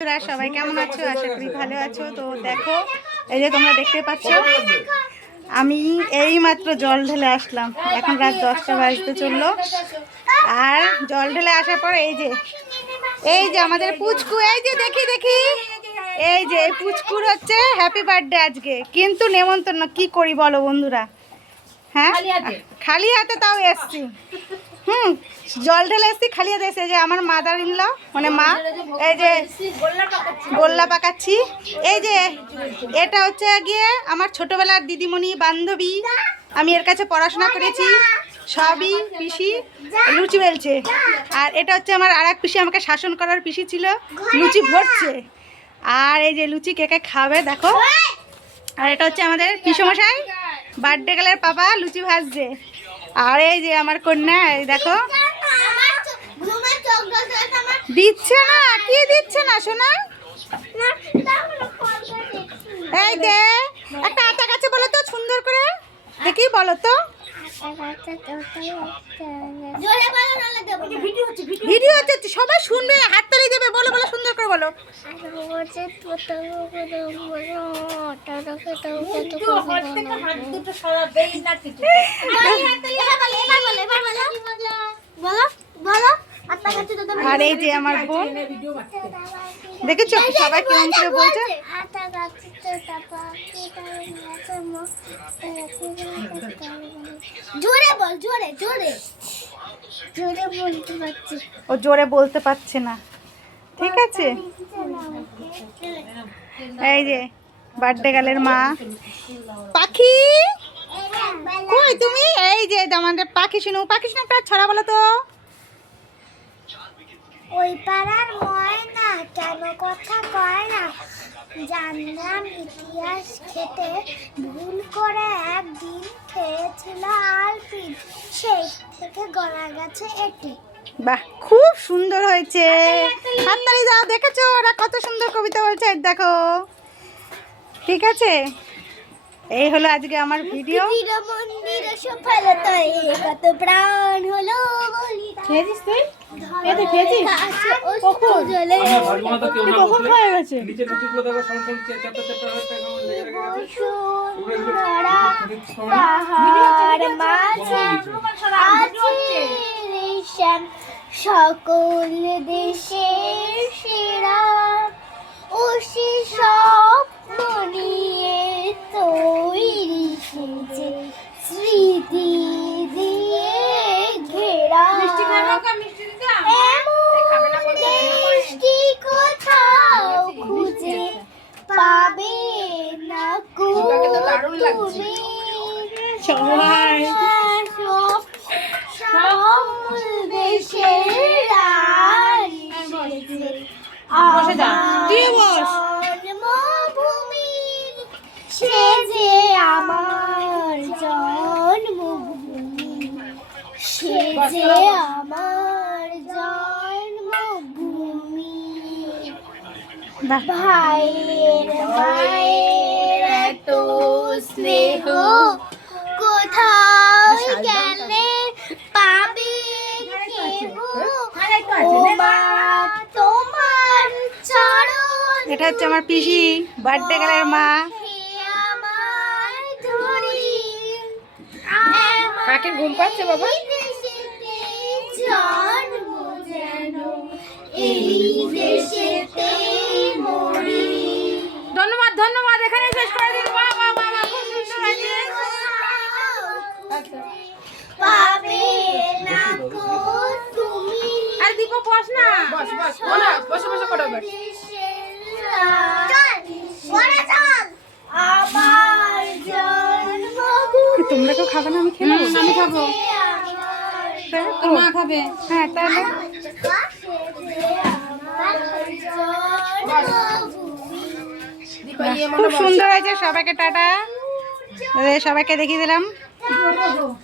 বন্ধুরা সবাই কেমন আছো? আশা করি ভালো আছো। তো দেখো এই যে তোমরা দেখতে পাচ্ছ আমি এই মাত্র জল ঢেলে আসলাম। এখন রাত দশটা বাজতে চলল। আর জল ঢেলে আসার পর এই যে এই যে আমাদের পুচকু এই যে দেখি দেখি। এই যে এই পুচকুর হচ্ছে হ্যাপি বার্থডে আজকে। কিন্তু নেমন্তন্ন কি করি বলো বন্ধুরা? হ্যাঁ? খালি হাতে তাও এসছি। হুম, জল ঢেলে এসছি, খালি হাতে এসে যে আমার মাদার ইনলা মানে মা, এই যে গোল্লা পাকাচ্ছি। এই যে, এটা হচ্ছে গিয়ে আমার ছোটবেলার দিদিমণি, বান্ধবী। আমি এর কাছে পড়াশোনা করেছি। সবই পিসি, লুচি বেলছে। আর এটা হচ্ছে আমার আর এক পিসি, আমাকে শাসন করার পিসি ছিল। লুচি ভরছে। আর এই যে লুচি কে কে খাবে, দেখো। আর এটা হচ্ছে আমাদের পিসমশাই। বার্থডে গেলের পাপা লুচি ভাজছে। আর এই যে আমার কন্যা, এই দেখো। দিচ্ছে না, কি দিচ্ছে না শোনা এই দে, একটা আতা গাছে বলো তো, সুন্দর করে। দেখি, বলো তো। সবাই শুনবে, হাততালি দেবে, বলো বলো, সুন্দর করে বলো। আর এই যে আমার বোন। দেখেছ? সবাই কেমন করে বলছে জোরে বল জোরে জোরে। জোরে বলতে পারছি। ও জোরে বলতে পারছে না। ঠিক আছে? এই যে বার্থডে গালের মা। পাখি? কই তুমি? এই যে আমাদের পাখি শুনু পাখি শুনু একটা ছড়া বলো তো। ওই পাড়ার ময়না কেন কথা কয় না? জানলাম ইতিহাস খেতে ভুল করে একদিন খেয়েছিল আলপিন। সেই থেকে গড়া গেছে এটি। বাহ খুব সুন্দর হয়েছে। হাততালি দাও দেখেছ? ওরা কত সুন্দর কবিতা বলছে দেখো। ঠিক আছে এই হলো আজকে আমার ভিডিও তীর মন্দিরে সফলতা কত প্রাণ হলো বলি খেয়েছিস তুই এতে খেয়েছিস? কখন? জলে কখন খাওয়া গেছে নিচে লুচিগুলো দেখো কোথাও খুঁজে পাবে না কো তুমি। সবাই। জন্মভূমি সেজে আমার জন্মভূমি সেজে আমার ভাইয়ের মায়ের এত স্নেহ কোথাও গেলে পাবে এটা হচ্ছে আমার পিসি বার্থডে গালের মা। কাকে ঘুম পাচ্ছে বাবা? এই দেশেতে শেষ করে দিন। বাহ বাহ বাহ বাহ, খুব সুন্দর হয়েছে। তুমি আর দীপ বস না। বস বস বসে বসে করো আমার তোমরা কেউ খাবে না? আমি খেয়ে নেব। আমি খাব। মা খাবে। হ্যাঁ তাহলে। খুব সুন্দর হয়েছে সবাইকে টাটা। সবাইকে দেখিয়ে দিলাম।